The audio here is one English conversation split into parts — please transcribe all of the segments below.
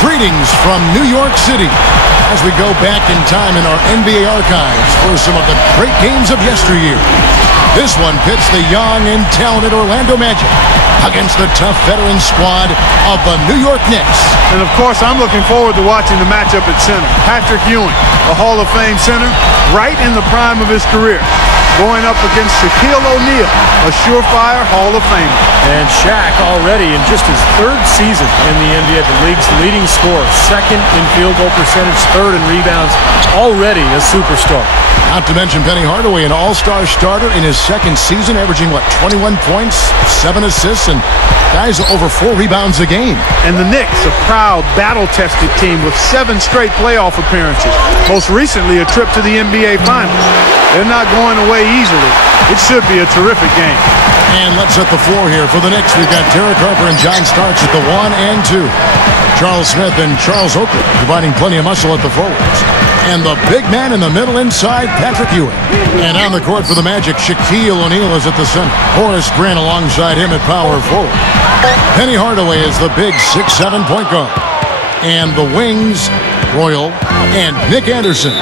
Greetings from New York City as we go back in time in our NBA archives for some of the great games of yesteryear. This one pits the young and talented Orlando Magic against the tough veteran squad of the New York Knicks. And of course, I'm looking forward to watching the matchup at center. Patrick Ewing, a Hall of Fame center, right in the prime of his career, going up against Shaquille O'Neal, a surefire Hall of Famer. And Shaq already in just his third season in the NBA, the league's leading scorer, second in field goal percentage, third in rebounds, already a superstar. Not to mention Penny Hardaway, an all-star starter in his second season, averaging, 21 points, 7 assists, and guys over 4 rebounds a game. And the Knicks, a proud, battle-tested team with 7 straight playoff appearances. Most recently, a trip to the NBA Finals. They're not going away easily. It should be a terrific game. And let's set the floor here for the Knicks. We've got Derek Harper and John Starks at the 1 and 2. Charles Smith and Charles Oakley providing plenty of muscle at the forwards. And the big man in the middle inside, Patrick Ewing. And on the court for the Magic, Shaquille O'Neal is at the center. Horace Grant alongside him at power forward. Penny Hardaway is the big 6'7" point guard. And the wings, Royal and Nick Anderson.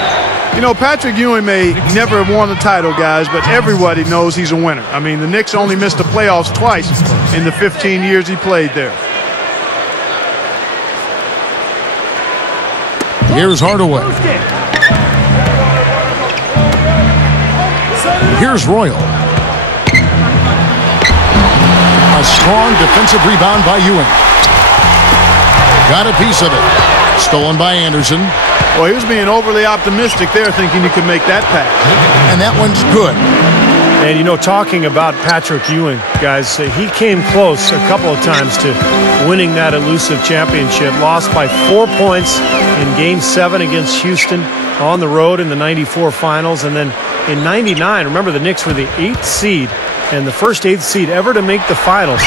You know, Patrick Ewing may never have won the title, guys, but everybody knows he's a winner. I mean, the Knicks only missed the playoffs twice in the 15 years he played there. Here's Hardaway. Here's Royal. A strong defensive rebound by Ewing. Got a piece of it. Stolen by Anderson. Well, he was being overly optimistic there, thinking he could make that pass. And that one's good. And, you know, talking about Patrick Ewing, guys, he came close a couple of times to winning that elusive championship. Lost by 4 points in Game 7 against Houston on the road in the '94 finals. And then in '99, remember, the Knicks were the 8th seed and the first 8th seed ever to make the finals.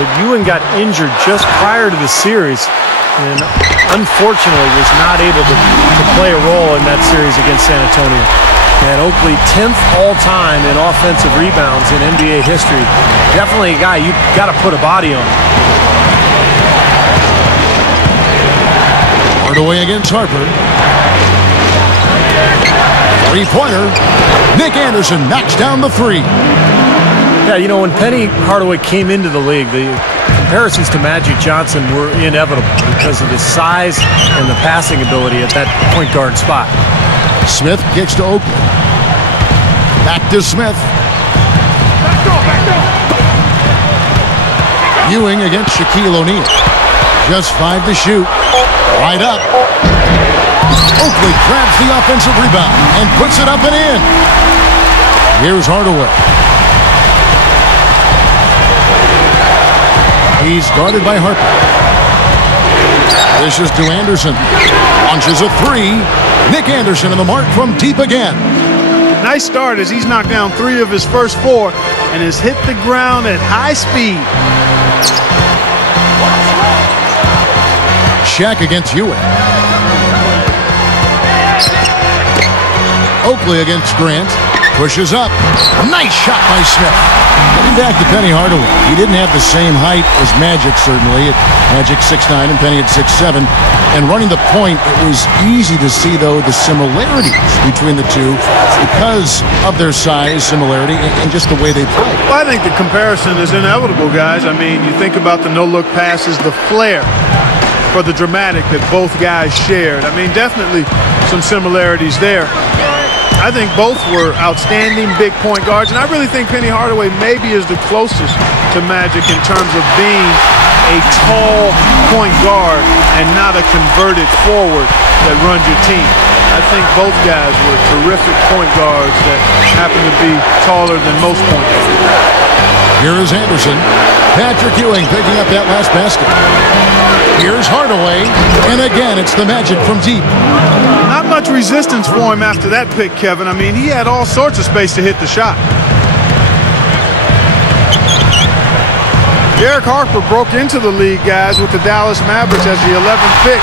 But Ewing got injured just prior to the series and unfortunately was not able to play a role in that series against San Antonio. And Oakley, 10th all-time in offensive rebounds in NBA history. Definitely a guy you got to put a body on. Hardaway against Harper. Three-pointer. Nick Anderson knocks down the 3. Yeah, you know, when Penny Hardaway came into the league, the comparisons to Magic Johnson were inevitable because of his size and the passing ability at that point guard spot. Smith kicks to Oakley. Back to Smith. Ewing against Shaquille O'Neal. Just 5 to shoot. Right up. Oakley grabs the offensive rebound and puts it up and in. Here's Hardaway. He's guarded by Harper. This is to Anderson. Launches a 3. Nick Anderson on the mark from deep again. Nice start as he's knocked down 3 of his first 4 and has hit the ground at high speed. Shaq against Ewing. Oakley against Grant. Pushes up. Nice shot by Smith. Getting back to Penny Hardaway. He didn't have the same height as Magic, certainly. Magic 6'9" and Penny at 6'7". And running the point, it was easy to see, though, the similarities between the two because of their size, similarity, and just the way they play. Well, I think the comparison is inevitable, guys. I mean, you think about the no-look passes, the flair for the dramatic that both guys shared. I mean, definitely some similarities there. I think both were outstanding big point guards, and I really think Penny Hardaway maybe is the closest to Magic in terms of being a tall point guard and not a converted forward that runs your team. I think both guys were terrific point guards that happen to be taller than most point guards. Here is Anderson. Patrick Ewing picking up that last basket. Here's Hardaway, and again, it's the Magic from deep. Not much resistance for him after that pick, Kevin. I mean, he had all sorts of space to hit the shot. Derek Harper broke into the league, guys, with the Dallas Mavericks as the 11th pick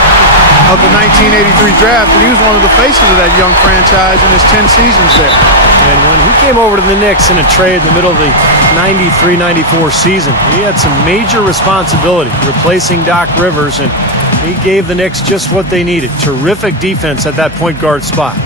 of the 1983 draft, and he was one of the faces of that young franchise in his 10 seasons there. And when he came over to the Knicks in a trade in the middle of the 93-94 season, he had some major responsibility replacing Doc Rivers, and He gave the Knicks just what they needed. Terrific defense at that point guard spot.